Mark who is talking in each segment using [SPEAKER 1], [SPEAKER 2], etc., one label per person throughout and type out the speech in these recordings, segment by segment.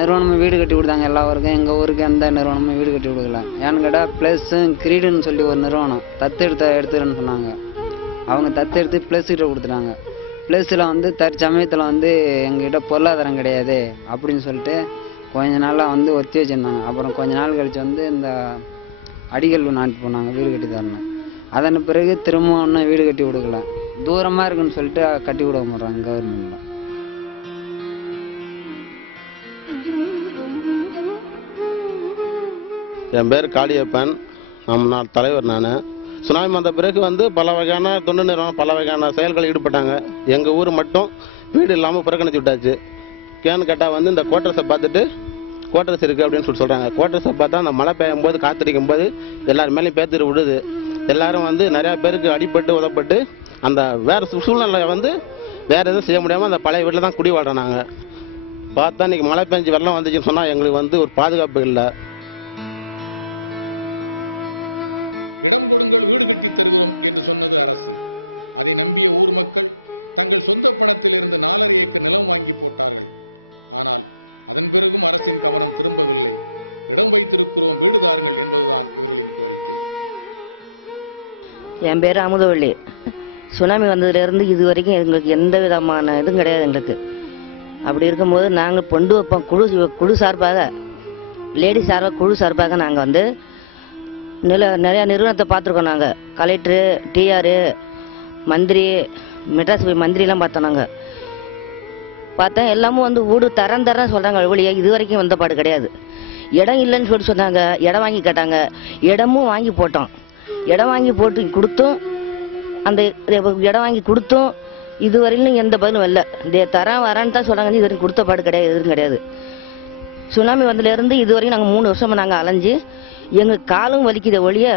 [SPEAKER 1] நிறுவனமும் வீடு கட்டி கொடுத்தாங்க எல்லா ஊருக்கும். எங்கள் ஊருக்கு எந்த நிறுவனமும் வீடு கட்டி கொடுக்கல. ஏன்னு கேட்டால் ப்ளஸ்ஸும் கிரீடுன்னு சொல்லி ஒரு நிறுவனம். தத்து எடுத்த எடுத்துக்கிறேன்னு சொன்னாங்க. அவங்க தத்து எடுத்து ப்ளஸ் கிட்ட கொடுத்துட்டாங்க. ப்ளஸில் வந்து தற்சமயத்தில் வந்து எங்ககிட்ட பொருளாதாரம் கிடையாது அப்படின்னு சொல்லிட்டு கொஞ்ச நாளாக வந்து ஒத்தி வச்சுருந்தாங்க. அப்புறம் கொஞ்ச நாள் கழித்து வந்து இந்த அடிகள் நாட்டு போனாங்க வீடு கட்டி தரணும் அதன் பிறகு திரும்ப ஒன்றும் வீடு கட்டி கொடுக்கல. தூரமாக இருக்குன்னு சொல்லிட்டு கட்டி கொடுக்க மாட்றாங்க கவர்மெண்ட்டில்
[SPEAKER 2] என் பேர் காளியப்பன். நம் நான் தலைவர் நான். சுனாமி வந்த பிறகு வந்து பல வகையான தொண்டு நிறுவனம் பல வகையான செயல்கள் ஈடுபட்டாங்க. எங்கள் ஊர் மட்டும் வீடு இல்லாமல் புறக்கணிச்சு விட்டாச்சு. கேன்னு கேட்டால் வந்து இந்த குவார்டர்ஸை பார்த்துட்டு குவார்டர்ஸ் இருக்குது அப்படின்னு சொல்லி சொல்கிறாங்க குவார்டர்ஸை பார்த்தா அந்த மழை பெய்யும் போது காத்திருக்கும் போது எல்லார் மேலேயும் பேத்துட்டு விடுது எல்லாரும் வந்து நிறையா பேருக்கு அடிபட்டு உதப்பட்டு அந்த வேறு சூழ்நிலை வந்து வேறு எதுவும் செய்ய முடியாமல் அந்த பழைய வீட்டில் தான் குடி வாழ்கிறோம் நாங்கள் பார்த்தா இன்னைக்கு மழை பெஞ்சு வெள்ளம் வந்துச்சுன்னு சொன்னால் எங்களுக்கு வந்து ஒரு பாதுகாப்பு இல்லை.
[SPEAKER 3] என் பேர் அமுதவள்ளி. சுனாமி வந்ததுலேருந்து இது வரைக்கும் எங்களுக்கு எந்த விதமான இதுவும் கிடையாது எங்களுக்கு. அப்படி இருக்கும்போது நாங்கள் கொண்டு வைப்போம். குழு குழு சார்பாக லேடி சார்பாக குழு சார்பாக நாங்கள் வந்து நில நிறையா நிறுவனத்தை பார்த்துருக்கோம் நாங்கள். கலெக்டரு டிஆர் மந்திரி மெட்ராஸ் போய் மந்திரிலாம் பார்த்தோம் நாங்கள். பார்த்தா எல்லாமும் வந்து வீடு தரம் தரம் சொல்கிறாங்க ஒழிய இது வரைக்கும் வந்த பாடு கிடையாது. இடம் இல்லைன்னு சொல்லி சொன்னாங்க இடம் வாங்கி கேட்டாங்க. இடமும் வாங்கி போட்டோம். இடம் வாங்கி போட்டு கொடுத்தும் அந்த இடம் வாங்கி கொடுத்தும் இதுவரையிலும் எந்த பதிலும் இல்லை. இந்த தரம் வரேன்னு தான் சொல்கிறாங்க இது வரைக்கும் கொடுத்த பாடு கிடையாது எதுவும் கிடையாது. சுனாமி வந்ததுலேருந்து இது வரைக்கும் நாங்கள் மூணு வருஷமாக நாங்கள் அலைஞ்சு எங்களுக்கு காலும் வலிக்குத ஒழிய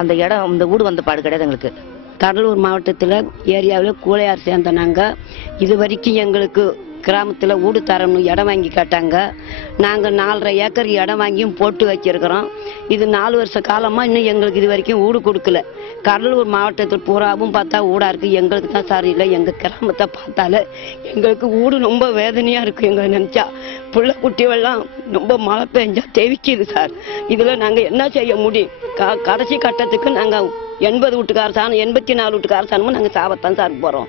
[SPEAKER 3] அந்த இடம் இந்த வீடு வந்த பாடு கிடையாது எங்களுக்கு.
[SPEAKER 4] கடலூர் மாவட்டத்தில் ஏரியாவில் கூழையார் சேர்ந்த நாங்கள் இது வரைக்கும் எங்களுக்கு கிராமத்தில் வீடு தரணும் இடம் வாங்கி கேட்டாங்க. நாங்கள் நாலரை ஏக்கர் இடம் வாங்கியும் போட்டு வச்சிருக்கிறோம். இது நாலு வருஷ காலமாக இன்னும் எங்களுக்கு இது வரைக்கும் வீடு கொடுக்கல. கடலூர் மாவட்டத்தில் பூராவும் பார்த்தா ஊடாக இருக்குது எங்களுக்கு தான் சார் இல்லை. எங்கள் கிராமத்தை பார்த்தாலே எங்களுக்கு வீடு ரொம்ப வேதனையாக இருக்குது எங்களை நினச்சா பிள்ளை குட்டிகள்லாம் ரொம்ப மழை பெஞ்சா தெவிக்குது சார். இதில் நாங்கள் என்ன செய்ய முடியும்? க கடைசி கட்டத்துக்கு நாங்கள் எண்பது வீட்டுக்கார சாணம் எண்பத்தி நாலு வீட்டுக்கார சாணமும் நாங்கள் சாபத்தான் சார் போகிறோம்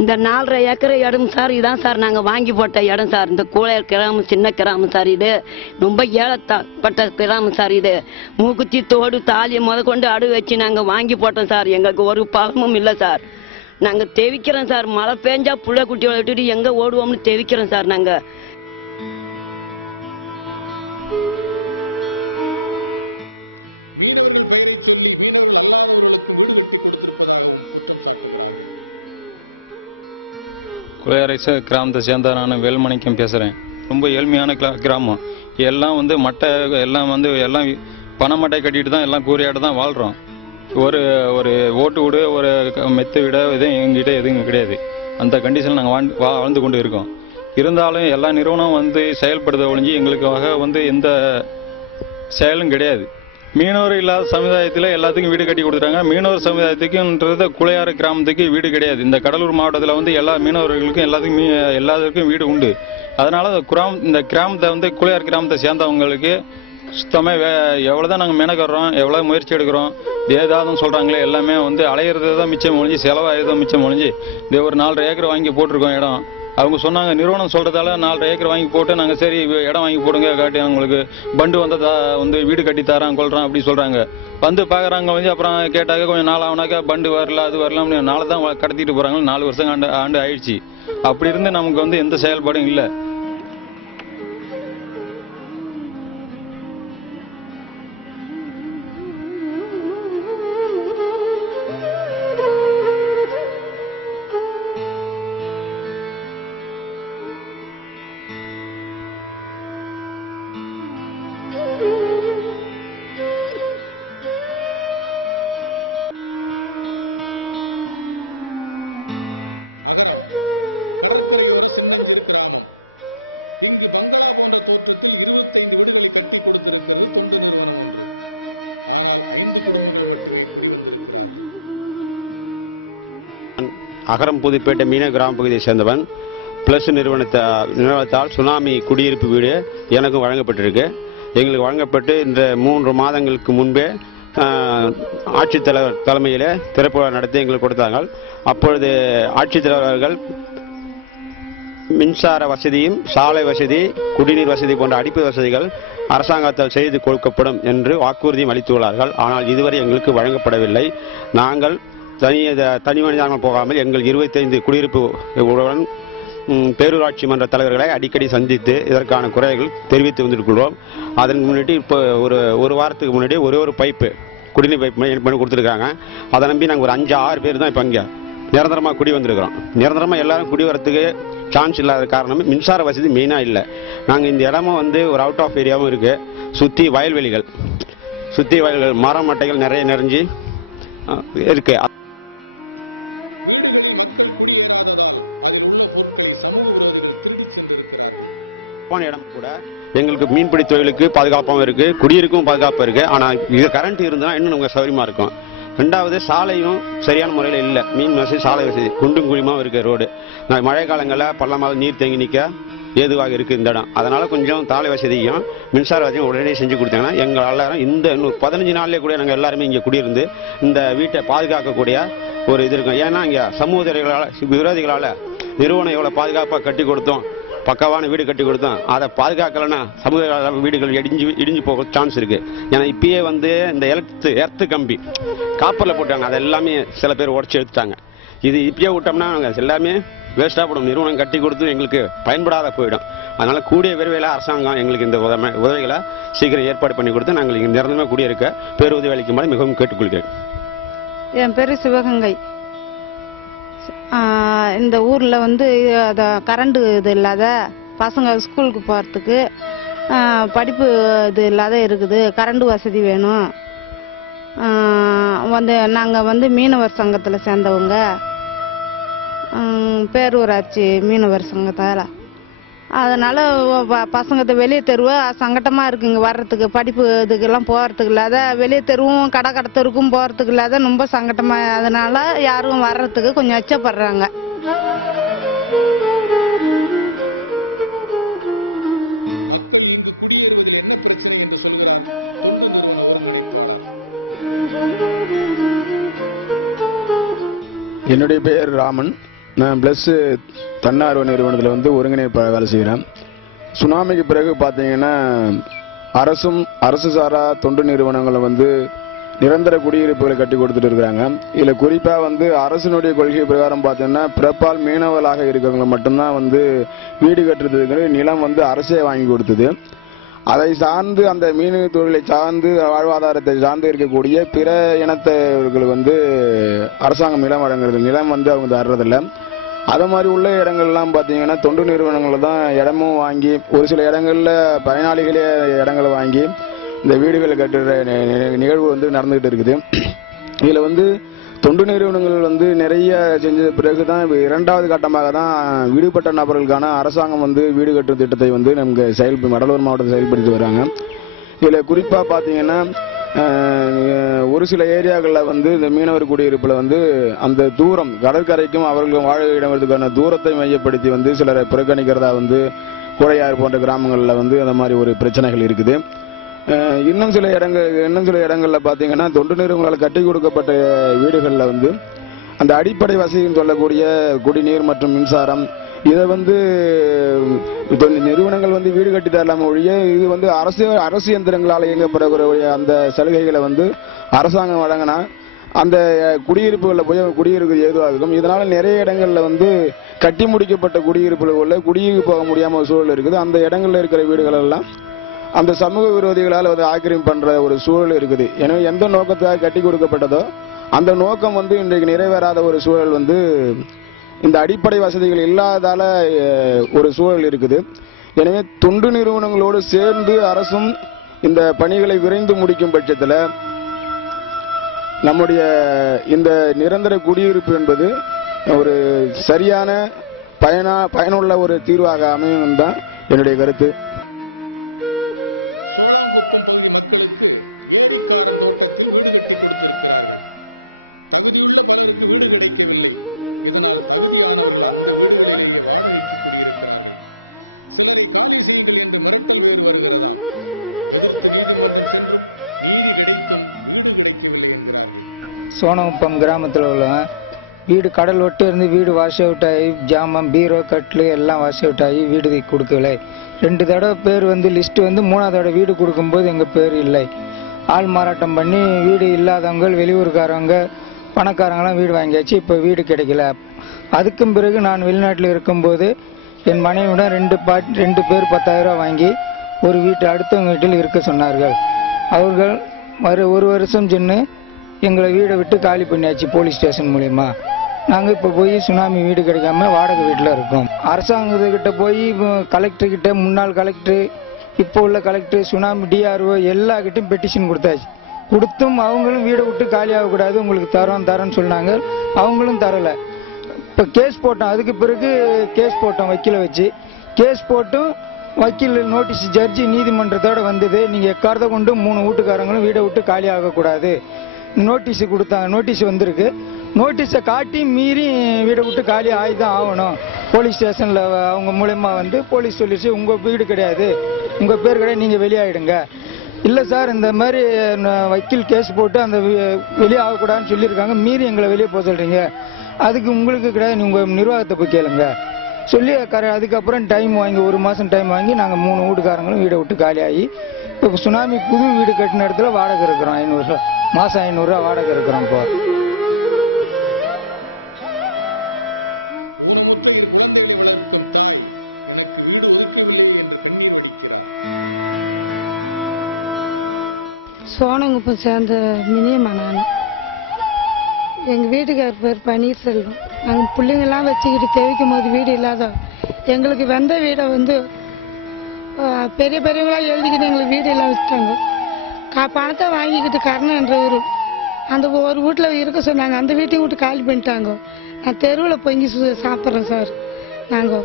[SPEAKER 4] இந்த நாலரை ஏக்கர் இடம் சார் இதான் சார் நாங்கள் வாங்கி போட்ட இடம் சார். இந்த கூழையர் கிராமம் சின்ன கிராமம் சார் இது. ரொம்ப ஏழப்பட்ட கிராமம் சார் இது. மூக்குத்தி தோடு தாலியை முத கொண்டு அடு வச்சு நாங்கள் வாங்கி போட்டோம் சார். எங்களுக்கு ஒரு பழமும் இல்லை சார். நாங்கள் தெவிக்கிறோம் சார். மழை பெஞ்சா புள்ள குட்டி விட்டுட்டு எங்கே ஓடுவோம்னு தெவிக்கிறோம் சார் நாங்கள்
[SPEAKER 5] குளையரச கிராமத்தை சேர்ந்த நான் வேல்மணிக்கம் பேசுகிறேன் ரொம்ப ஏழ்மையான கிரா- கிராமம். எல்லாம் வந்து மட்டை எல்லாம் வந்து எல்லாம் பண மட்டை கட்டிட்டு தான் எல்லாம் கூறியாட்டு தான் வாழ்கிறோம் ஒரு ஒரு ஓட்டு வீடு ஒரு மெத்து வீடு எதுவும் எங்கிட்ட எதுவும் கிடையாது. அந்த கண்டிஷனில் நாங்கள் வாழ்ந்து வா- வாழ்ந்து கொண்டு இருக்கோம். இருந்தாலும் எல்லா நிறுவனம் வந்து செயல்படுத்த ஒழிஞ்சு எங்களுக்காக வந்து எந்த செயலும் கிடையாது. மீனவர் இல்லாத சமுதாயத்தில் எல்லாத்துக்கும் வீடு கட்டி கொடுத்துட்டாங்க. மீனவர் சமுதாயத்துக்குன்றது குளையாறு கிராமத்துக்கு வீடு கிடையாது. இந்த கடலூர் மாவட்டத்தில் வந்து எல்லா மீனவர்களுக்கும் எல்லாத்துக்கும் மீ எல்லாத்துக்கும் வீடு உண்டு. அதனால இந்த கிராம் இந்த கிராமத்தை வந்து குளையார் கிராமத்தை சேர்ந்தவங்களுக்கு சுத்தமாக வே எவ்வளோ தான் நாங்கள் மெனக்கறோம் எவ்வளோ முயற்சி எடுக்கிறோம் ஏதாவது சொல்கிறாங்களே எல்லாமே வந்து அலையிறது தான் மிச்சம் முடிஞ்சு செலவாகிறது தான் மிச்சம் முடிஞ்சு இதே ஒரு நாலரை ஏக்கர் வாங்கி போட்டிருக்கோம் இடம். அவங்க சொன்னாங்க நிறுவனம் சொல்றதால நாலரை ஏக்கர் வாங்கி போட்டு நாங்கள் சரி இடம் வாங்கி போடுங்க காட்டி அவங்களுக்கு பண்டு வந்ததா வந்து வீடு கட்டி தரான் கொள்கிறான் அப்படி சொல்றாங்க. வந்து பார்க்குறாங்க வந்து அப்புறம் கேட்டாக்க கொஞ்சம் நாள் ஆகுனாக்கா பண்டு வரல அது வரல நாளை தான் கடத்திட்டு போறாங்க. நாலு வருஷம் ஆண்டு ஆண்டு ஆயிடுச்சு. அப்படி இருந்து நமக்கு வந்து எந்த செயல்பாடும் இல்லை.
[SPEAKER 2] அகரம் புதுப்பேட்டை மீன கிராம பகுதியை சேர்ந்தவன்.
[SPEAKER 6] பிளஸ் நிறுவனத்தை நிறுவனத்தால் சுனாமி குடியிருப்பு வீடு எனக்கும் வழங்கப்பட்டிருக்கு. எங்களுக்கு வழங்கப்பட்டு இந்த மூன்று மாதங்களுக்கு முன்பே ஆட்சித்தலைவர் தலைமையில் திறப்பு விழா நடத்தி எங்களுக்கு கொடுத்தாங்க. அப்பொழுது ஆட்சித்தலைவர்கள் மின்சார வசதியும் சாலை வசதி குடிநீர் வசதி போன்ற அடிப்படை வசதிகள் அரசாங்கத்தால் செய்து கொடுக்கப்படும் என்று வாக்குறுதியும் அளித்துள்ளார்கள். ஆனால் இதுவரை எங்களுக்கு வழங்கப்படவில்லை. நாங்கள் தனி தனி மனிதர்கள் போகாமல் எங்கள் இருபத்தைந்து குடியிருப்பு உடன் பேரூராட்சி மன்ற தலைவர்களை அடிக்கடி சந்தித்து இதற்கான குறைகள் தெரிவித்து வந்திருக்கிறோம் அதன் முன்னாடி இப்போ ஒரு ஒரு வாரத்துக்கு முன்னாடி ஒரே ஒரு பைப்பு குடிநீர் பைப் பண்ணி கொடுத்துருக்காங்க. அதை நம்பி நாங்கள் ஒரு அஞ்சு ஆறு பேர் தான் இப்போ இங்கே. நிரந்தரமாக குடி வந்திருக்கிறோம். நிரந்தரமாக எல்லாரும் குடி வரத்துக்கு சான்ஸ் இல்லாத காரணம் மின்சார வசதி மெயினாக இல்லை. நாங்கள் இந்த இடமும் வந்து ஒரு அவுட் ஆஃப் ஏரியாவும் இருக்குது சுற்றி வயல்வெளிகள். சுற்றி வயல்கள் மரம் மட்டைகள் நிறைய நிறைஞ்சி இருக்குது இருக்கு இடம் கூட. எங்களுக்கு மீன்பிடி தொழிலுக்கு பாதுகாப்பாகவும் இருக்கு குடியிருக்கும் பாதுகாப்பாக இருக்கு. ஆனால் இது கரண்ட் இருந்தால் இன்னும் நமக்கு சௌகரியமா இருக்கும். ரெண்டாவது சாலையும் சரியான முறையில் இல்லை. மீன் வசதி சாலை வசதி குண்டும் குழியுமாவும் இருக்கு ரோடு. நான் மழை காலங்களில் பள்ளமாக நீர் தேங்கி நிற்க ஏதுவாக இருக்குது இந்த இடம். அதனால் கொஞ்சம் சாலை வசதியும் மின்சார வசதியும் உடனே செஞ்சு கொடுத்தாங்கன்னா எங்கள் எல்லாரும் இந்த இன்னும் பதினஞ்சு நாள்லேயே கூட நாங்கள் எல்லாருமே இங்கே குடியிருந்து இந்த வீட்டை பாதுகாக்கக்கூடிய ஒரு இது இருக்கும். ஏன்னா இங்கே சமூகத்தினர்களால் விரோதிகளால் நிறுவனம் எவ்வளோ பாதுகாப்பாக கட்டி கொடுத்தோம் பக்கவான வீடு கட்டி கொடுத்தோம். அதை பாதுகாக்கலைன்னா சமூக வீடுகள் இடிஞ்சு இடிஞ்சு போக சான்ஸ் இருக்கு. ஏன்னா இப்பயே வந்து இந்த எர்த்து எர்த்து கம்பி காப்பரில் போட்டாங்க. அதை எல்லாமே சில பேர் உடச்சி எடுத்துட்டாங்க. இது இப்பயே விட்டோம்னா நாங்கள் எல்லாமே வேஸ்ட்டாக போடும். நிறுவனம் கட்டி கொடுத்து எங்களுக்கு பயன்படாத போயிடும். அதனால கூடிய விரைவில் அரசாங்கம் எங்களுக்கு இந்த உதவி உதவிகளை சீக்கிரம் ஏற்பாடு பண்ணி கொடுத்து நாங்கள் இங்கே நிரந்தரமாக குடியிருக்க பேருதவி அளிக்குமாறு மிகவும் கேட்டுக்கொள்கிறேன்.
[SPEAKER 7] என் பேர் சிவகங்கை. இந்த ஊரில் வந்து அதை கரண்ட் இது இல்லாத பசங்க ஸ்கூலுக்கு போகிறதுக்கு படிப்பு இது இல்லாத இருக்குது. கரண்ட் வசதி வேணும். வந்து நாங்கள் வந்து மீனவர் சங்கத்தில் சேர்ந்தவங்க. பேரூராட்சி மீனவர் சங்கத்தால். அதனால் பசங்க வெளியே தெருவு சங்கட்டமாக இருக்குங்க வர்றதுக்கு படிப்பு இதுக்கெல்லாம் போகிறதுக்கு இல்லாத வெளியே தெருவும் கடை கடை தெருக்கும் போகிறதுக்கு இல்லாத ரொம்ப சங்கட்டமாக அதனால் யாரும் வர்றதுக்கு கொஞ்சம் அச்சப்படுறாங்க
[SPEAKER 8] என்னுடைய பெயர் ராமன். நான் ப்ளஸ் தன்னார்வ நிறுவனத்தில் வந்து ஒருங்கிணைப்பாக வேலை செய்கிறேன் சுனாமிக்கு பிறகு பார்த்தீங்கன்னா அரசும் அரசு சாரா தொண்டு நிறுவனங்களும் வந்து நிரந்தர குடியிருப்புகளை கட்டி கொடுத்துட்டு இருக்கிறாங்க. இதில் குறிப்பாக வந்து அரசினுடைய கொள்கை பிரகாரம் பார்த்தீங்கன்னா பிறப்பால் மீனவர்களாக இருக்கிறவங்க மட்டும்தான் வந்து வீடு கட்டுறதுக்கு நிலம் வந்து அரசே வாங்கி கொடுத்தது. அதை சார்ந்து அந்த மீன் தொழிலை சார்ந்து வாழ்வாதாரத்தை சார்ந்து இருக்கக்கூடிய பிற இனத்தவர்கள் வந்து அரசாங்கம் நிலம் வழங்குறது நிலம் வந்து அவங்க தர்றதில்ல. அது மாதிரி உள்ள இடங்கள்லாம் பார்த்தீங்கன்னா தொண்டு நிறுவனங்களில் தான் இடமும் வாங்கி ஒரு சில இடங்களில் பயனாளிகளே இடங்களை வாங்கி இந்த வீடுகளை கட்டுற நிகழ்வு வந்து நடந்துகிட்டு இருக்குது. இதில் வந்து தொண்டு நிறுவனங்கள் வந்து நிறைய செஞ்ச பிறகு தான் இரண்டாவது கட்டமாக தான் விடுபட்ட நபர்களுக்கான அரசாங்கம் வந்து வீடு கட்டும் திட்டத்தை வந்து நமக்கு செயல் வடலூர் மாவட்டத்தில் செயல்படுத்தி வராங்க. இதில் குறிப்பாக பார்த்தீங்கன்னா ஒரு சில ஏரியாக்களில் வந்து இந்த மீனவர் குடியிருப்பில் வந்து அந்த தூரம் கடற்கரைக்கும் அவர்களுக்கும் வாழ இடங்களுக்கான தூரத்தை மையப்படுத்தி வந்து சிலரை புறக்கணிக்கிறதா வந்து கோடையாறு போன்ற கிராமங்களில் வந்து அந்த மாதிரி ஒரு பிரச்சனைகள் இருக்குது. இன்னும் சில இடங்கள் இன்னும் சில இடங்களில் பார்த்தீங்கன்னா தொண்டு நிறுவனங்களால் கட்டி கொடுக்கப்பட்ட வீடுகளில் வந்து அந்த அடிப்படை வசதின்னு சொல்லக்கூடிய குடிநீர் மற்றும் மின்சாரம் இதை வந்து இப்போ இந்த நிறுவனங்கள் வந்து வீடு கட்டி தரலாம ஒழிய இது வந்து அரசு அரசு இயந்திரங்களால் இயங்கப்படக்கூடிய அந்த சலுகைகளை வந்து அரசாங்கம் வழங்கினா அந்த குடியிருப்புகளில் போய் குடியிருப்பு ஏதுவாக இருக்கும் இதனால நிறைய இடங்களில் வந்து கட்டி முடிக்கப்பட்ட குடியிருப்புகளில் குடியிருப்பு போக முடியாம சூழல் இருக்குது. அந்த இடங்களில் இருக்கிற வீடுகளெல்லாம் அந்த சமூக விரோதிகளால் வந்து ஆக்கிரமிப்பு பண்ற ஒரு சூழல் இருக்குது. எனவே எந்த நோக்கத்துக்காக கட்டி கொடுக்கப்பட்டதோ அந்த நோக்கம் வந்து இன்றைக்கு நிறைவேறாத ஒரு சூழல் வந்து இந்த அடிப்படை வசதிகள் இல்லாதால ஒரு சூழல் இருக்குது. எனவே தொண்டு நிறுவனங்களோடு சேர்ந்து அரசும் இந்த பணிகளை விரைந்து முடிக்கும் பட்சத்தில் நம்முடைய இந்த நிரந்தர குடியிருப்பு என்பது ஒரு சரியான பயனா பயனுள்ள ஒரு தீர்வாக அமையும் தான் என்னுடைய கருத்து.
[SPEAKER 9] சோனகுப்பம் கிராமத்தில் உள்ளவன். வீடு கடல் ஒட்டி இருந்து வீடு வாஷ் அவுட் ஆகி ஜாமான் பீரோ கட்லு எல்லாம் வாஷ் அவுட் ஆகி வீடு கொடுக்கலை ரெண்டு தடவை பேர் வந்து லிஸ்ட் வந்து மூணாவது தடவை வீடு கொடுக்கும்போது எங்கள் பேர் இல்லை. ஆள் மாறாட்டம் பண்ணி வீடு இல்லாதவங்க வெளியூருக்காரவங்க பணக்காரங்களாம் வீடு வாங்கியாச்சு இப்போ வீடு கிடைக்கல. அதுக்கும் பிறகு நான் வெளிநாட்டில் இருக்கும்போது என் மனைவியுடன் ரெண்டு பாட் ரெண்டு பேர் பத்தாயிரம் வாங்கி ஒரு வீட்டு அடுத்தவங்க வீட்டில் இருக்க சொன்னார்கள். அவர்கள் ஒரு ஒரு வருஷம் சென்று எங்களை வீடை விட்டு காலி பண்ணியாச்சு போலீஸ் ஸ்டேஷன் மூலயமா. நாங்கள் இப்போ போய் சுனாமி வீடு கிடைக்காம வாடகை வீட்டில் இருக்கோம். அரசாங்கத்துக்கிட்ட போய் கலெக்டர் கிட்ட முன்னாள் கலெக்டர் இப்போ உள்ள கலெக்டர் சுனாமி டிஆர்ஓ எல்லாக்கிட்டையும் பெட்டிஷன் கொடுத்தாச்சு. கொடுத்தும் அவங்களும் வீடை விட்டு காலி ஆகக்கூடாது உங்களுக்கு தரோம் தரோன்னு சொன்னாங்க. அவங்களும் தரலை. இப்போ கேஸ் போட்டோம். அதுக்கு பிறகு கேஸ் போட்டோம் வக்கீலை வச்சு. கேஸ் போட்டும் வக்கீல் நோட்டீஸ் ஜட்ஜி நீதிமன்றத்தோட வந்தது. நீங்கள் எக்காரத்தை கொண்டு மூணு வீட்டுக்காரங்களும் வீடை விட்டு காலி ஆகக்கூடாது. நோட்டீஸ் கொடுத்தாங்க நோட்டீஸ் வந்திருக்கு. நோட்டீஸை காட்டி மீறி வீடை விட்டு காலி ஆகி தான் ஆகணும். போலீஸ் ஸ்டேஷனில் அவங்க மூலயமா வந்து போலீஸ் சொல்லிச்சு உங்கள் வீடு கிடையாது. உங்கள் பேர் கிடையாது நீங்கள் வெளியாகிடுங்க இல்லை சார் இந்த மாதிரி வக்கீல் கேஸ் போட்டு அந்த வெளியாகக்கூடாதுன்னு வெளியே ஆகக்கூடாதுன்னு சொல்லியிருக்காங்க. மீறி எங்களை வெளியே போக சொல்கிறீங்க அதுக்கு உங்களுக்கு கிடையாது. உங்கள் நிர்வாகத்தை போய் கேளுங்க. சொல்லி கர அதுக்கப்புறம் டைம் வாங்கி ஒரு மாதம் டைம் வாங்கி நாங்கள் மூணு வீட்டுக்காரங்களும் வீடை விட்டு காலியாகி இப்போ சுனாமி புது வீடு கட்டின இடத்துல வாடகை இருக்கிறோம் ஐநூறுரூவா மாதம் ஐநூறுரூவா வாடகை இருக்கிறோம் இப்போ.
[SPEAKER 7] சோனங்குப்பம் சேர்ந்த மினியம்மா நான். எங்கள் வீட்டுக்கார் பேர் பன்னீர்செல்வம். நாங்கள் பிள்ளைங்கள்லாம் வச்சுக்கிட்டு தெவிக்கும் போது வீடு இல்லாத எங்களுக்கு வந்த வீடை வந்து பெரிய பெரியவங்களா எழுதிக்கிட்டு எங்களுக்கு வீடு எல்லாம் வச்சுட்டாங்க கா பணத்தை வாங்கிக்கிட்டு கர்ணன் என்றவர் அந்த ஒரு வீட்டில் இருக்க சொன்னாங்க. அந்த வீட்டையும் விட்டு காலி பண்ணிட்டாங்க. நான் தெருவில் பொங்கி சாப்பிட்றேன் சார். நாங்கள்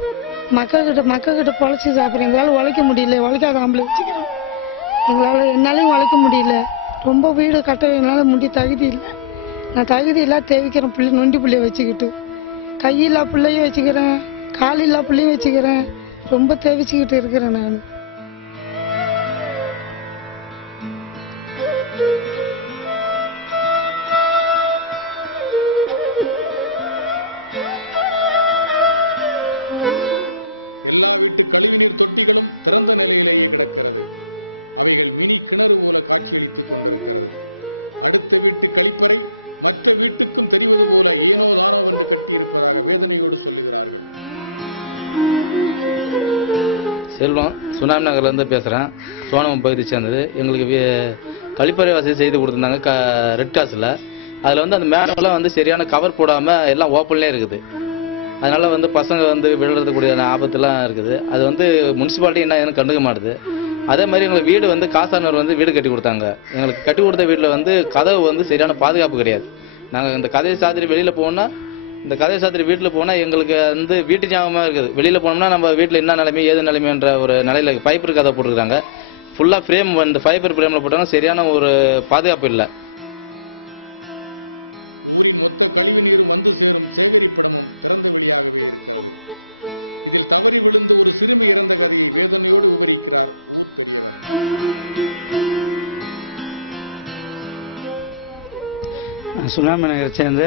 [SPEAKER 7] மக்கள்கிட்ட மக்கள்கிட்ட பொழைச்சி சாப்பிட்றோம் எங்களால் உழைக்க முடியல. உழைக்காத ஆம்பளை வச்சுக்கிறோம். எங்களால் என்னாலையும் உழைக்க முடியல. ரொம்ப வீடு கட்ட என்னால் முடி தகுதி இல்லை. நான் தகுதி இல்லாத தேவிக்கிறேன். பிள்ளை நொண்டி பிள்ளைய வச்சுக்கிட்டு. கையில்லா பிள்ளையும் வச்சுக்கிறேன். காலில்லா பிள்ளையும் வச்சுக்கிறேன். ரொம்ப தேவிச்சுக்கிட்டு இருக்கிறேன் நான்.
[SPEAKER 10] சுனாமி நகர்லேருந்து பேசுகிறேன் சோனம் பகுதி சேர்ந்தது. எங்களுக்கு கழிப்பறை வசதி செய்து கொடுத்துருந்தாங்க க ரெட் காசில் அதில் வந்து அந்த மேடம்லாம் வந்து சரியான கவர் போடாமல் எல்லாம் ஓப்பன்லேயே இருக்குது. அதனால் வந்து பசங்க வந்து விழுறதுக்கூடிய ஆபத்துலாம் இருக்குது. அது வந்து முனிசிபாலிட்டி என்ன ஏதுன்னு கண்டுக்க மாட்டுது. அதே மாதிரி எங்களுக்கு வீடு வந்து காசானவர் வந்து வீடு கட்டி கொடுத்தாங்க. எங்களுக்கு கட்டி கொடுத்த வீட்டில் வந்து கதவு வந்து சரியான பாதுகாப்பு கிடையாது. நாங்கள் இந்த கதையை சாதிரி வெளியில் போகணுன்னா இந்த கதை சாத்திரி வீட்டில் போனால் எங்களுக்கு வந்து வீட்டு ஞாபகமாக இருக்குது. வெளியில் போனோம்னா நம்ம வீட்டில் என்ன நிலைமை ஏது நிலைமைன்ற ஒரு நிலையில் ஃபைபர் கதை போட்டுருக்காங்க ஃபுல்லாக ஃப்ரேம் இந்த ஃபைபர் ஃப்ரேமில் போட்டாலும் சரியான ஒரு பாதுகாப்பு இல்லை.
[SPEAKER 9] சுனாமி நகரை சேர்ந்த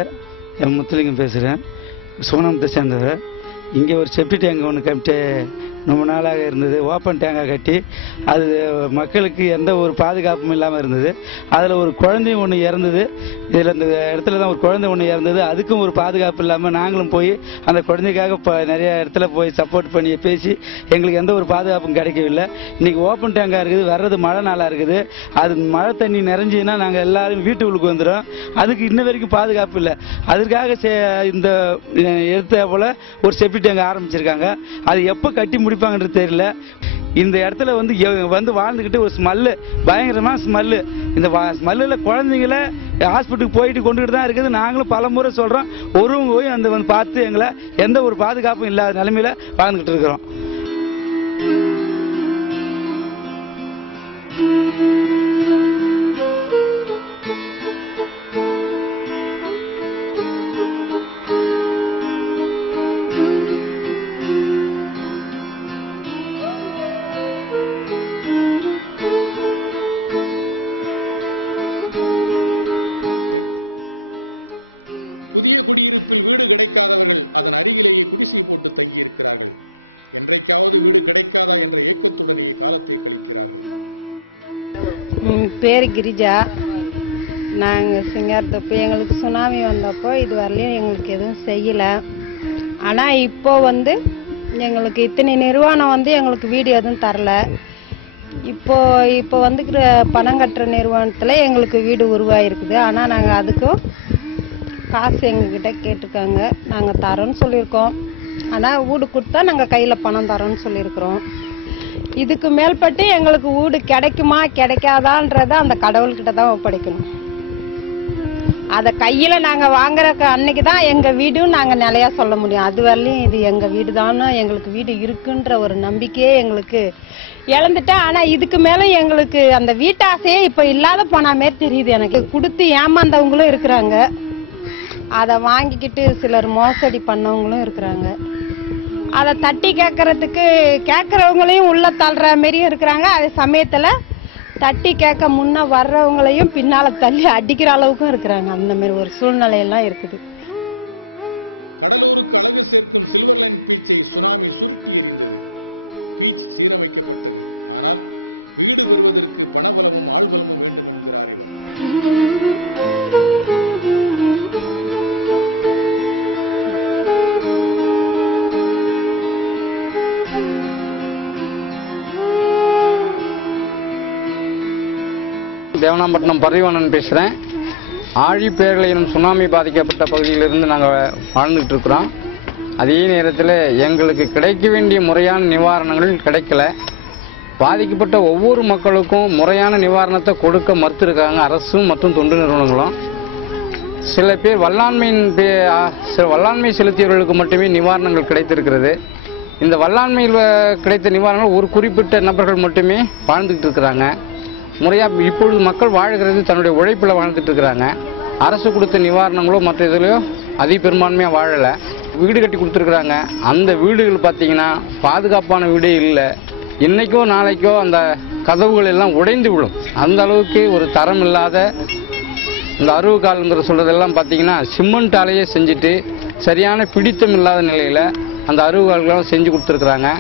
[SPEAKER 9] என் முத்துலிங்கம் பேசுகிறேன் சோனமத்தை சேர்ந்தவர் இங்கே ஒரு செப்டி டேங்க் ஒன்று கட்டி ரொம்ப நாளாக இருந்தது. ஓப்பன் டேங்காக கட்டி அது மக்களுக்கு எந்த ஒரு பாதுகாப்பும் இல்லாமல் இருந்தது. அதில் ஒரு குழந்தையும் ஒன்று இறந்தது. இதில் இந்த இடத்துல தான் ஒரு குழந்தை ஒன்று இறந்தது. அதுக்கும் ஒரு பாதுகாப்பு இல்லாமல் நாங்களும் போய் அந்த குழந்தைக்காக இப்போ நிறைய இடத்துல போய் சப்போர்ட் பண்ணி பேசி எங்களுக்கு எந்த ஒரு பாதுகாப்பும் கிடைக்கவில்லை. இன்னைக்கு ஓப்பன் டேங்காக இருக்குது. வர்றது மழை நாளாக இருக்குது. அது மழை தண்ணி நிறைஞ்சுன்னா நாங்கள் எல்லாரும் வீட்டுக்குள்ளுக்கு வந்துடும் அதுக்கு இன்ன வரைக்கும் பாதுகாப்பு இல்லை. அதற்காக இந்த எடுத்த போல ஒரு செப்டி டேங்க் ஆரம்பிச்சிருக்காங்க. அது எப்போ கட்டி முடிப்பாங்கன்றது தெரியல. இந்த இடத்துல வந்து வந்து வாழ்ந்துக்கிட்டு ஒரு ஸ்மெல்லு பயங்கரமான ஸ்மெல்லு இந்த ஸ்மெல்லில் குழந்தைங்கள ஹாஸ்பிட்டலுக்கு போயிட்டு கொண்டுகிட்டு தான் இருக்குது. நாங்களும் பல முறை சொல்கிறோம் ஒருவங்க போய் அந்த வந்து பார்த்து எங்களை எந்த ஒரு பாதுகாப்பும் இல்லாத நிலைமையில வாழ்ந்துக்கிட்டு இருக்கிறோம்.
[SPEAKER 11] பேர் கிரிஜா. நாங்கள் சிங்காரத்தோப்பு எங்களுக்கு சுனாமி வந்தப்போ இது வரலையும் எங்களுக்கு எதுவும் செய்யலை. ஆனால் இப்போ வந்து எங்களுக்கு இத்தனை நிர்வாணம் வந்து எங்களுக்கு வீடு எதுவும் தரல. இப்போ இப்போ வந்துக்கிற பணம் கட்டுற நிறுவனத்தில் எங்களுக்கு வீடு உருவாயிருக்குது. ஆனால் நாங்கள் அதுக்கும் காசு எங்ககிட்ட கேட்டிருக்காங்க. நாங்கள் தரோன்னு சொல்லியிருக்கோம். ஆனால் வீடு கொடுத்தா நாங்கள் கையில் பணம் தரோன்னு சொல்லியிருக்கிறோம். இதுக்கு மேல்பட்டு எங்களுக்கு வீடு கிடைக்குமா கிடைக்காதான்றத அந்த கடவுள்கிட்ட தான் ஒப்படைக்கணும். அதை கையில் நாங்கள் வாங்குற அன்னைக்கு தான் எங்கள் வீடும் நாங்கள் நிலையா சொல்ல முடியும். அது வரலையும் இது எங்கள் வீடு தானே எங்களுக்கு வீடு இருக்குன்ற ஒரு நம்பிக்கையே எங்களுக்கு இழந்துட்டேன் ஆனால் இதுக்கு மேலே எங்களுக்கு அந்த வீட்டாசையே இப்போ இல்லாத போனாமே தெரியுது எனக்கு. கொடுத்து ஏமாந்தவங்களும் இருக்கிறாங்க. அதை வாங்கிக்கிட்டு சிலர் மோசடி பண்ணவங்களும் இருக்கிறாங்க. அதை தட்டி கேட்கறதுக்கு கேட்கறவங்களையும் உள்ள தள்ளுற மாரியும் இருக்கிறாங்க. அதே சமயத்தில் தட்டி கேட்க முன்ன வர்றவங்களையும் பின்னால் தள்ளி அடிக்கிற அளவுக்கும் இருக்கிறாங்க. அந்த மாதிரி ஒரு சூழ்நிலையெல்லாம் இருக்குது.
[SPEAKER 12] தேவனாம்பட்டினம் பரிவாணன் பேசுகிறேன் ஆழிப்பேரலை எனும் சுனாமி பாதிக்கப்பட்ட பகுதியிலிருந்து நாங்கள் வாழ்ந்துகிட்டு இருக்கிறோம். அதே நேரத்தில் எங்களுக்கு கிடைக்க வேண்டிய முறையான நிவாரணங்கள் கிடைக்கல. பாதிக்கப்பட்ட ஒவ்வொரு மக்களுக்கும் முறையான நிவாரணத்தை கொடுக்க மறுத்துருக்காங்க அரசும் மற்றும் தொண்டு நிறுவனங்களும். சில பேர் வல்லாண்மையின் பே- சில வல்லாண்மை செலுத்தியவர்களுக்கு மட்டுமே நிவாரணங்கள் கிடைத்திருக்கிறது. இந்த வல்லாண்மையில் கிடைத்த நிவாரணங்கள் ஒரு குறிப்பிட்ட நபர்கள் மட்டுமே வாழ்ந்துக்கிட்டு இருக்கிறாங்க. முறையாக இப்பொழுது மக்கள் வாழ்கிறது தன்னுடைய உழைப்பில் வாழ்ந்துட்டு இருக்கிறாங்க. அரசு கொடுத்த நிவாரணங்களோ மற்ற இதுலையோ அதிக பெரும்பான்மையாக வாழலை. வீடு கட்டி கொடுத்துருக்குறாங்க. அந்த வீடுகள் பார்த்தீங்கன்னா பாதுகாப்பான வீடே இல்லை. இன்னைக்கோ நாளைக்கோ அந்த கதவுகள் எல்லாம் உடைந்து விடும் அந்த அளவுக்கு ஒரு தரம் இல்லாத இந்த அருவு காலங்கிற சொல்றதெல்லாம் பார்த்தீங்கன்னா சிமெண்டாலேயே செஞ்சுட்டு சரியான பிடித்தம் இல்லாத நிலையில் அந்த அருவு கால்களும் செஞ்சு கொடுத்துருக்குறாங்க.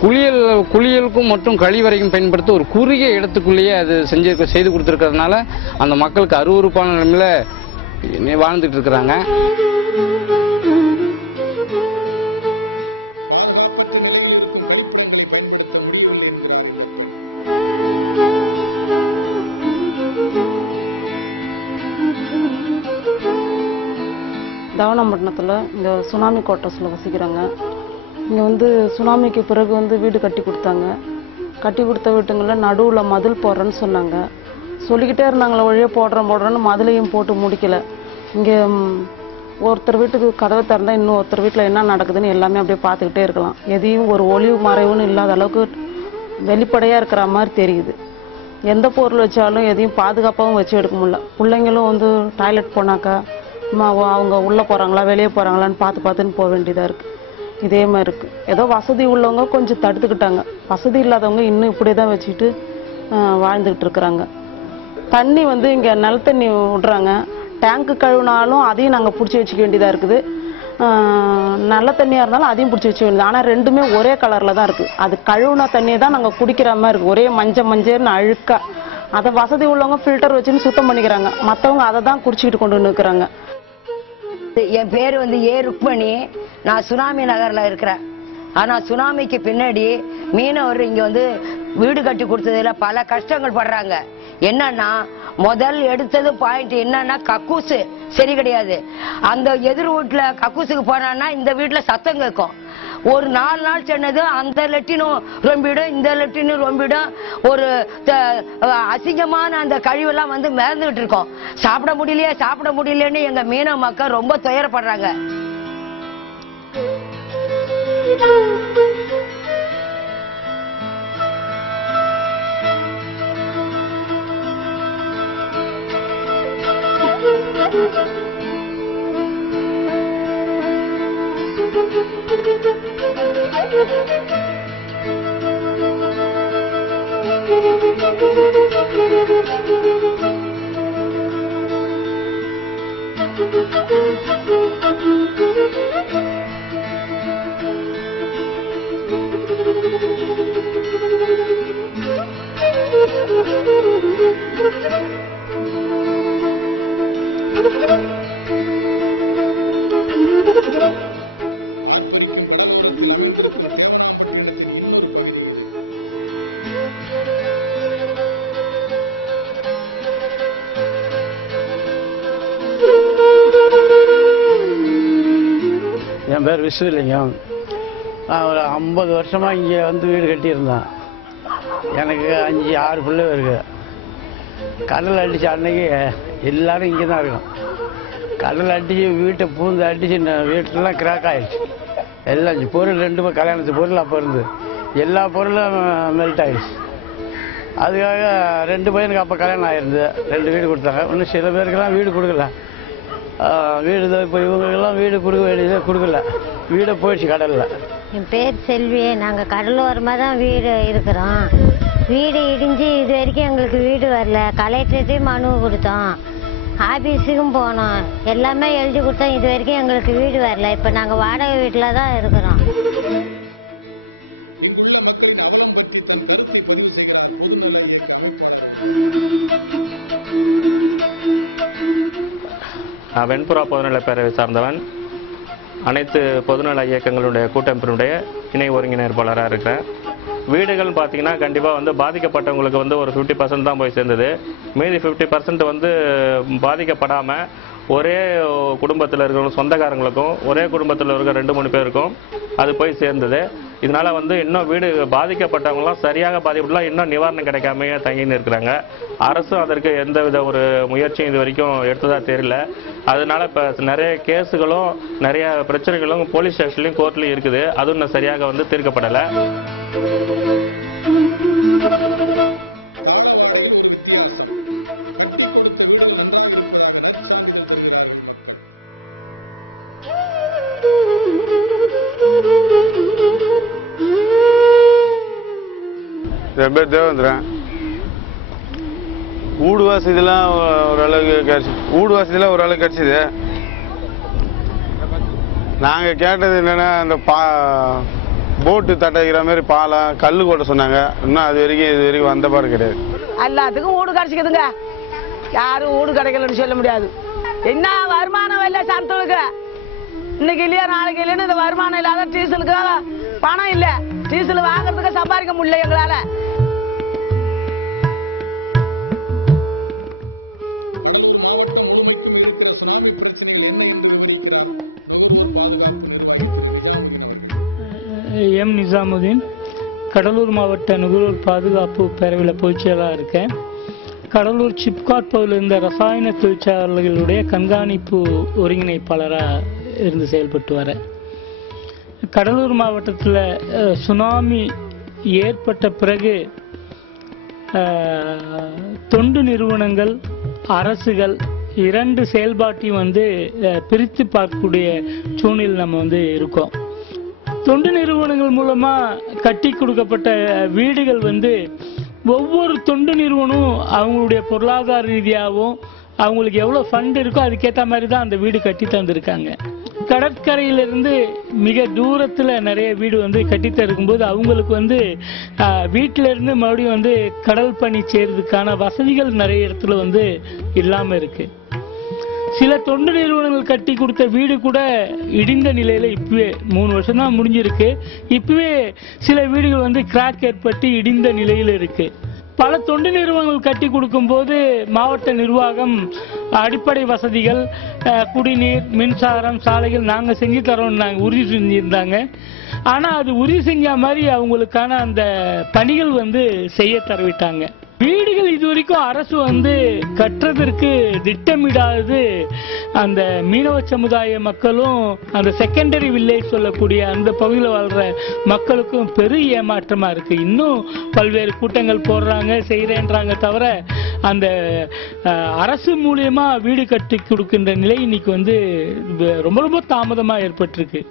[SPEAKER 12] குளியல் குளியலுக்கும் மற்றும் கழிவறைக்கும் பயன்படுத்த ஒரு குறுகிய இடத்துக்குள்ளேயே அது செஞ்சு செய்து கொடுத்துருக்கறதுனால அந்த மக்களுக்கு அருவருப்பான நிலைமையில் வாழ்ந்துட்டு இருக்கிறாங்க.
[SPEAKER 13] தவனம்பட்டினத்தில் இந்த சுனாமி குவார்ட்டர்ஸில் வசிக்கிறாங்க. இங்கே வந்து சுனாமிக்கு பிறகு வந்து வீடு கட்டி கொடுத்தாங்க. கட்டி கொடுத்த வீட்டுங்களில் நடுவில் மதில் போடுறேன்னு சொன்னாங்க. சொல்லிக்கிட்டே இருந்தாங்களே ஒழிய போடுறேன் போடுறேன்னு மதிலையும் போட்டு முடிக்கல. இங்கே ஒருத்தர் வீட்டுக்கு கதவை திறந்தா இன்னும் ஒருத்தர் வீட்டில் என்ன நடக்குதுன்னு எல்லாமே அப்படியே பார்த்துக்கிட்டே இருக்கலாம். எதையும் ஒரு ஒளிவு மறைவுன்னு இல்லாத அளவுக்கு வெளிப்படையாக இருக்கிற மாதிரி தெரியுது. எந்த பொருள் வச்சாலும் எதையும் பாதுகாப்பாகவும் வச்சு எடுக்க முடியல. பிள்ளைங்களும் வந்து டாய்லெட் போனாக்கா அவ- அவங்க உள்ளே போகிறாங்களா வெளியே போகிறாங்களான்னு பார்த்து பார்த்துன்னு போக வேண்டியதாக இருக்குது இதே மாதிரி இருக்குது ஏதோ வசதி உள்ளவங்க கொஞ்சம் தடுத்துக்கிட்டாங்க. வசதி இல்லாதவங்க இன்னும் இப்படியே தான் வச்சுக்கிட்டு வாழ்ந்துக்கிட்டு இருக்கிறாங்க. தண்ணி வந்து இங்கே தண்ணி விட்றாங்க. டேங்க்கு கழுவினாலும் அதையும் நாங்கள் பிடிச்சி வச்சுக்க வேண்டியதாக இருக்குது. நல்ல தண்ணியாக இருந்தாலும் அதையும் பிடிச்சி வச்சுக்க வேண்டியது. ஆனால் ரெண்டுமே ஒரே கலரில் தான் இருக்குது அது கழுவுன தண்ணியை தான் நாங்கள் குடிக்கிற மாதிரி இருக்குது ஒரே மஞ்சள் மஞ்சள்னு அழுக்காக அதை வசதி உள்ளவங்க ஃபில்டர் வச்சுன்னு சுத்தம் பண்ணிக்கிறாங்க. மற்றவங்க அதை தான் குடிச்சிக்கிட்டு கொண்டு நிற்கிறாங்க
[SPEAKER 14] என் பேர் வந்து ஏ ருக்மணி. நான் சுனாமி நகரில் இருக்கிறேன். ஆனால் சுனாமிக்கு பின்னாடி மீனவர் இங்கே வந்து வீடு கட்டி கொடுத்ததுல பல கஷ்டங்கள் படுறாங்க. என்னன்னா முதல் எடுத்தது பாயிண்ட் என்னன்னா கக்கூசு. சரி கிடையாது. அந்த எதிர் வீட்டில் கக்கூசுக்கு போனான்னா இந்த வீட்டில் சத்தம் கேட்கும். ஒரு நாலு நாள் சென்னது அந்த லெட்டினும் ரொம்பிடும் இந்த லெட்டினும் ரொம்பிடும். ஒரு அசிங்கமான அந்த கழிவெல்லாம் வந்து மிதந்துகிட்டு இருக்கோம். சாப்பிட முடியலையே சாப்பிட முடியலன்னு எங்க மீன மக்கள் ரொம்ப துயரப்படுறாங்க.
[SPEAKER 15] என் பேர் விஸ்வலிங்கம். நான் ஒரு ஐம்பது வருஷமாக இங்கே வந்து வீடு கட்டியிருந்தேன். எனக்கு அஞ்சு ஆறு பிள்ளை இருக்கு. கடல் அடித்த அன்னைக்கு எல்லாரும் இங்கே தான் இருக்கும். கடல் அடித்து வீட்டை பூந்து அடித்து வீட்டெல்லாம் கிராக் ஆயிடுச்சு. எல்லாம் பொருள் ரெண்டு பேர் கல்யாணத்து பொருள் அப்போ இருந்து. எல்லா பொருளும் மெல்ட் ஆயிடுச்சு. அதுக்காக ரெண்டு பையனுக்கு அப்போ கல்யாணம் ஆயிருந்து. ரெண்டு வீடு கொடுத்தாங்க. இன்னும் சில பேருக்கெல்லாம் வீடு கொடுக்கல. வீடு தான் இப்போ இவங்களுக்கெல்லாம் வீடு கொடுக்க வேண்டியது கொடுக்கல. வீடை போயிடுச்சு கடலில்.
[SPEAKER 16] என் பேர் செல்வி நாங்கள் கடலோரமாக தான் வீடு இருக்கிறோம். வீடு இடிஞ்சு இது வரைக்கும் எங்களுக்கு வீடு வரல. கலெக்டர்கிட்டே மனு கொடுத்தோம். ஆஃபீஸுக்கும் போனோம். எல்லாமே எழுதி கொடுத்தோம். இது வரைக்கும் எங்களுக்கு வீடு வரல. இப்போ நாங்கள் வாடகை வீட்டில் தான் இருக்கிறோம்.
[SPEAKER 17] வெண்புறா பொதுநல பேரவை சார்ந்தவன் அனைத்து பொதுநல இயக்கங்களுடைய கூட்டமைப்பினுடைய இணை ஒருங்கிணைப்பாளராக இருக்கிறேன். வீடுகள் பார்த்தீங்கன்னா கண்டிப்பாக வந்து பாதிக்கப்பட்டவங்களுக்கு வந்து ஒரு ஃபிஃப்டி பர்சன்ட் தான் போய் சேர்ந்தது. மீதி ஃபிஃப்டி பர்சன்ட் வந்து பாதிக்கப்படாமல் ஒரே குடும்பத்தில் இருக்கிற சொந்தக்காரங்களுக்கும் ஒரே குடும்பத்தில் இருக்கிற ரெண்டு மூணு பேருக்கும் அது போய் சேர்ந்தது. இதனால் வந்து இன்னும் வீடு பாதிக்கப்பட்டவங்களாம் சரியாக பாதிக்கப்படலாம். இன்னும் நிவாரணம் கிடைக்காமையே தங்கின்னு இருக்கிறாங்க. அரசும் அதற்கு எந்த வித ஒரு முயற்சியும் இது வரைக்கும் எடுத்ததாக தெரியல. அதனால இப்போ நிறைய கேஸுகளும் நிறைய பிரச்சனைகளும் போலீஸ் ஸ்டேஷன்லையும் கோர்ட்லையும் இருக்குது. அதுவும் இன்னும் சரியாக வந்து தீர்க்கப்படலை.
[SPEAKER 18] என் பேர் தேவேந்திரன். வீடு வசதிலாம் ஓரளவுக்கு கிடச்சி வீடு வசதிலாம் ஓரளவுக்கு கிடச்சிது. நாங்கள் கேட்டது என்னென்னா அந்த பா போட்டு தட்டைக்கிற மாதிரி பாலம் கல் கொட்ட சொன்னாங்க. இன்னும் அது வரைக்கும் இது வரைக்கும் வந்த பாடு கிடையாது.
[SPEAKER 19] எல்லாத்துக்கும் வீடு கிடச்சிக்கிதுங்க யாரும் வீடு கிடைக்கலன்னு சொல்ல முடியாது. என்ன வருமானம் இல்லை சந்தோக்கு இன்னைக்கு இல்லையா நாளைக்கு இல்லைன்னு இந்த வருமானம் இல்லாத டீசலுக்கு பணம் இல்லை. டீசல் வாங்குறதுக்கு சம்பாதிக்க முடியல எங்களால்.
[SPEAKER 20] எம் நிசாமுதீன். கடலூர் மாவட்ட நுகர்வோர் பாதுகாப்பு பேரவையில் பொதுச்செயலாக இருக்கேன். கடலூர் சிப்காட் பகுதியில் இருந்த ரசாயன தொழிற்சாலைகளுடைய கண்காணிப்பு ஒருங்கிணைப்பாளராக இருந்து செயல்பட்டு வர. கடலூர் மாவட்டத்தில் சுனாமி ஏற்பட்ட பிறகு தொண்டு நிறுவனங்கள் அரசுகள் இரண்டு செயல்பாட்டையும் வந்து பிரித்து பார்க்கக்கூடிய சூழ்நிலை நம்ம வந்து இருக்கோம். தொண்டு நிறுவனங்கள் மூலமாக கட்டி கொடுக்கப்பட்ட வீடுகள் வந்து ஒவ்வொரு தொண்டு நிறுவனம் அவங்களுடைய பொருளாதார ரீதியாகவும் அவங்களுக்கு எவ்வளோ ஃபண்ட் இருக்கோ அதுக்கேற்ற மாதிரி தான் அந்த வீடு கட்டி தந்திருக்காங்க. கடற்கரையிலிருந்து மிக தூரத்தில் நிறைய வீடு வந்து கட்டி தருக்கும்போது அவங்களுக்கு வந்து வீட்டிலேருந்து வீட்டில இருந்து மறுபடியும் வந்து கடல் பணி செய்கிறதுக்கான வசதிகள் நிறைய இடத்துல வந்து இல்லாமல் இருக்குது சில தொண்டு நிறுவனங்கள் கட்டி கொடுத்த வீடு கூட இடிந்த நிலையில இப்பவே மூணு வருஷம் தான் முடிஞ்சிருக்கு. இப்பவே சில வீடுகள் வந்து கிராக் ஏற்பட்டு இடிந்த நிலையில இருக்கு. பல தொண்டு நிறுவனங்கள் கட்டி கொடுக்கும்போது மாவட்ட நிர்வாகம் அடிப்படை வசதிகள் குடிநீர் மின்சாரம் சாலைகள் நாங்க செஞ்சு தரோம்னு நாங்க உறுதி செஞ்சிருந்தாங்க. ஆனா அது உறுதி செஞ்ச மாதிரி அவங்களுக்கான அந்த பணிகள் வந்து செய்ய தரவிட்டாங்க. வீடுகள் இது வரைக்கும் அரசு வந்து கட்டுறதற்கு திட்டமிடாதது அந்த மீனவ சமுதாய மக்களும் அந்த செகண்டரி வில்லேஜ் சொல்லக்கூடிய அந்த பகுதியில் வாழ்ற மக்களுக்கும் பெரிய ஏமாற்றமா இருக்கு. இன்னும் பல்வேறு கூட்டங்கள் போடுறாங்க செய்யறேன்றாங்க தவிர அந்த அரசு மூலியமா வீடு கட்டி கொடுக்கின்ற நிலை இன்னைக்கு வந்து ரொம்ப ரொம்ப தாமதமா ஏற்பட்டிருக்கு.